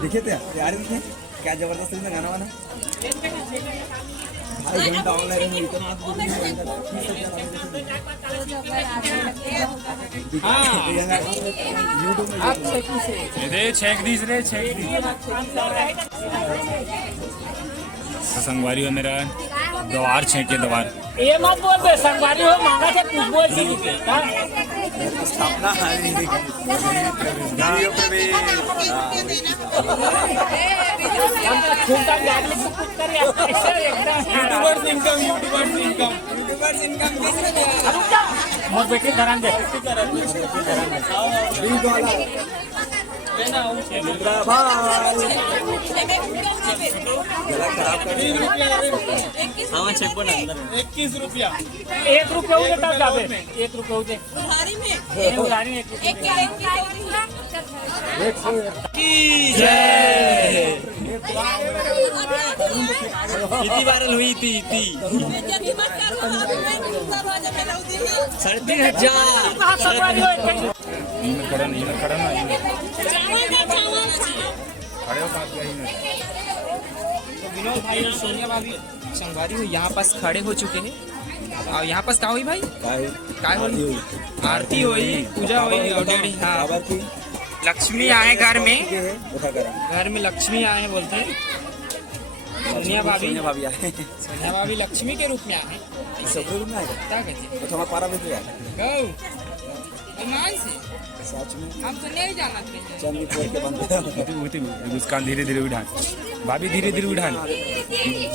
दिखे थे यार, दिखे क्या जबरदस्त है गाना वाना। भाई घंटा ऑनलाइन में इतना रे छेक दीस रे छेक संगवारी हो मेरा दवार छेके दवार ये मत बोल बे संगवारी हो मांगा थे कुछ बोल सी स्थापना वीडियो पे भी हम तो छोटा गाड़ी से कुछ कर यूट्यूबर्स इनकम मोर बेटी धरान दे बिग वाला गला खराब कर हाँ चेक बना 21 रुपया 1 रुपया हो तब जाबे 1 रुपया हो दे उधारी में ये उधारी में इतनी वायरल हुई थी इतनी 3,500 खड़ा नहीं खड़ा ना खड़े हो विनोद भाई और सोनिया भाभी संगवारी हो यहाँ पास खड़े हो चुके हैं और यहाँ पास का हुई भाई काय हुई आरती हुई पूजा हुई और डेढ़ी हाँ लक्ष्मी आए घर में लक्ष्मी आए हैं बोलते हैं सोनिया भाभी लक्ष्मी के रूप में आए सब रूम में आएगा क्या कहते तो हमारा पारा भी गौ ईमान से सच में हम तो नहीं जाना थे चंदी फोड़ के बनते हैं उसका धीरे धीरे उठान भाभी धीरे धीरे उठान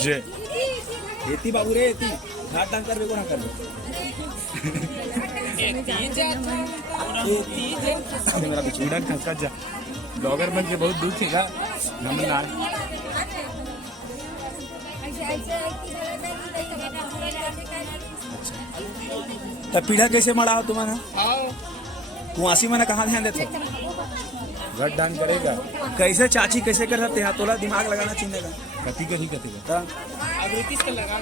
जय एती बाबू रे एती घाट डांग कर बेगो ना कर मेरा बिछुड़न खसका जा ब्लॉगर बन के बहुत दुख है नमना तब पीढ़ा कैसे मरा हो तुम्हारा कुआसी मैंने कहाँ ध्यान देते घट डांग करेगा कैसे चाची कैसे कर सकते हैं तोला दिमाग लगाना चाहिए कति कहीं कतेगा अब रुकिस के लगा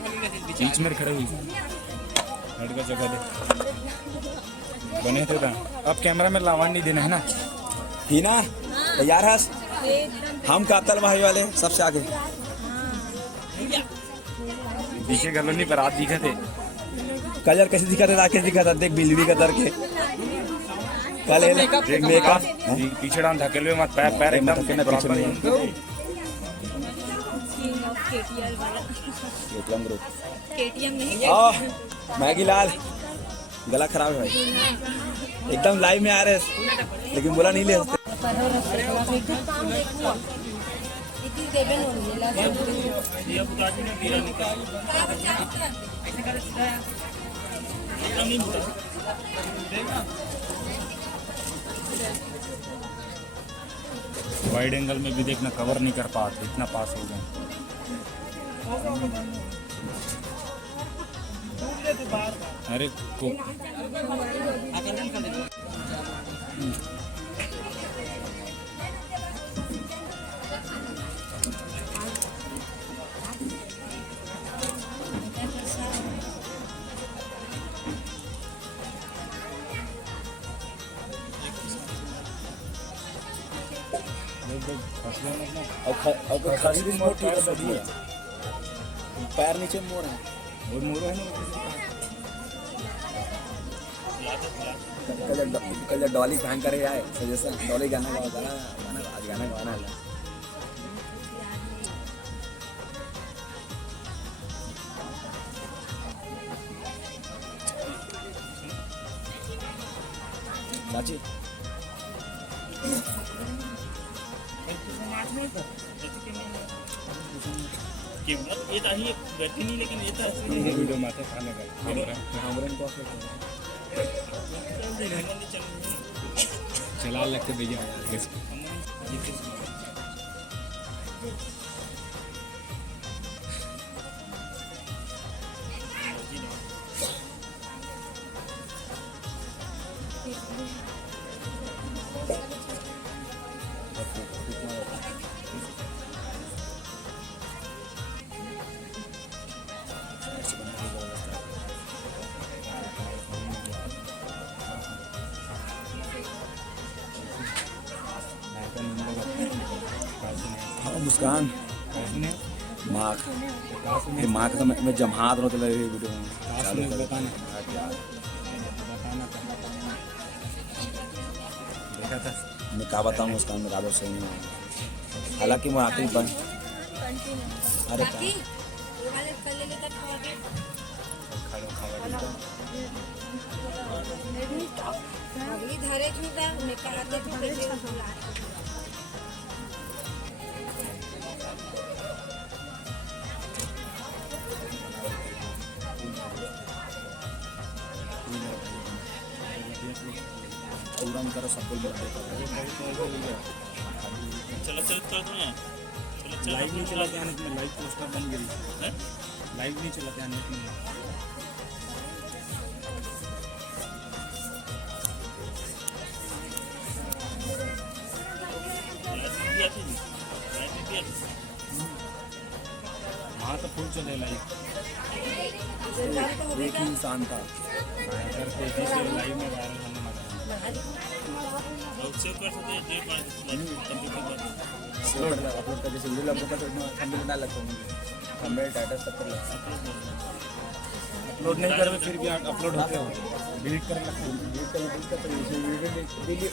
बीच में खड़े हुई हेड का जगह दे बने थे ना अब कैमरा में लावान नहीं देना है ना ही ना तैयार है हम कातल भाई वाले सबसे आगे पीछे गलो नहीं पर आप दिखे थे कलर कैसे दिखा था राकेश दिखा था देख बिजली का दर के कल एक मेकअप पीछे डांस धकेले मत पैर पैर एकदम के बराबर केटीएम नहीं मैगी लाल गला खराब है भाई एकदम लाइव में आ रहे लेकिन बोला नहीं ले वाइड एंगल में भी देखना कवर नहीं कर पाते इतना पास हो गए अरे को खरीदी मोटी है पैर नीचे मोड़ है बहुत मोरो है ना कल डॉली फैन करे आए सजेशन डॉली गाना आज गाना गाना है चाची ये तो ही बैठी नहीं लेकिन ये तो वीडियो माथे खाने का चला लगते भैया हाँ मुस्कान माँ ये माँ का मैं जमहात रहा तो लगे वीडियो में चालू कर बताना देखा था मैं क्या बताऊँ मुस्कान में काबू सही नहीं है हालांकि मैं आखिरी बन अरे क्या पूरा नहीं करो सब कुछ चलो चलो कर दो यार चलो लाइव नहीं चलाते आने में लाइव पोस्टर बन गई लाइव नहीं चलाते आने में हाँ तो फुल चले लाइव एक ही इंसान था अगर तेजी से लाइव में वायरल होने लगा सेव कर सकते हैं डेट मार कंप्यूटर पर अपलोड करके वीडियो अपलोड करके थंबनेल डाल लगता हूँ थंबनेल टाइटल सब कर लगता अपलोड नहीं कर फिर भी अपलोड होते हो डिलीट कर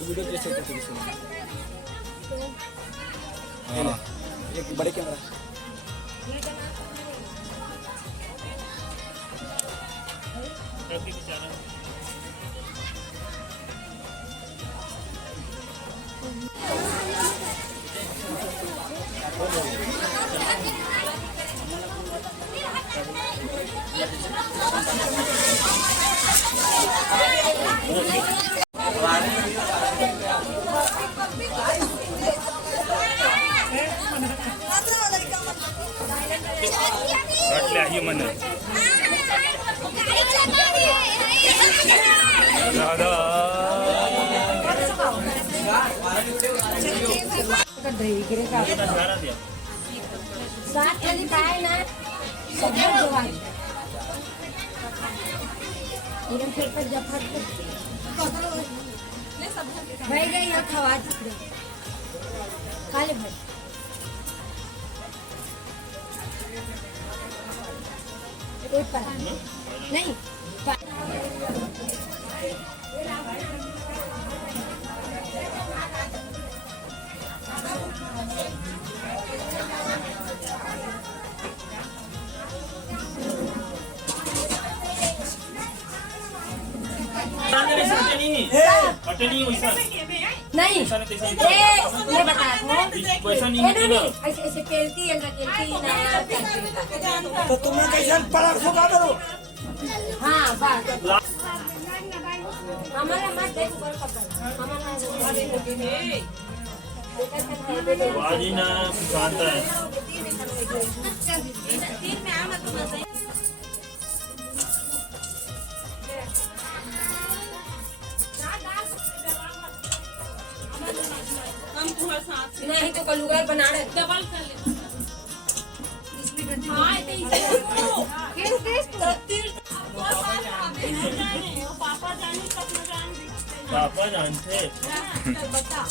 वीडियो कैसे करते हैं एक बड़े कैमरा कभी बेचारा रट ले आइए मन दादा सारा दिया साथ वाली काय ना सगळं जेवण इधर फिर पर जफर भाई गए यहाँ खवा जितने खा ले भाई कोई पर नहीं नहीं वैसा नहीं ये बता वैसा नहीं नहीं ऐसे ऐसे पेलती है ना तो तुम्हें कैसे पड़ा सुखा करो हाँ बस हमारा मत देखो बड़ कपड़ा हमारा बाजी ना सुखाता है नहीं तो कलुगार बना रहे डबल कर ले हां पापा जानते बता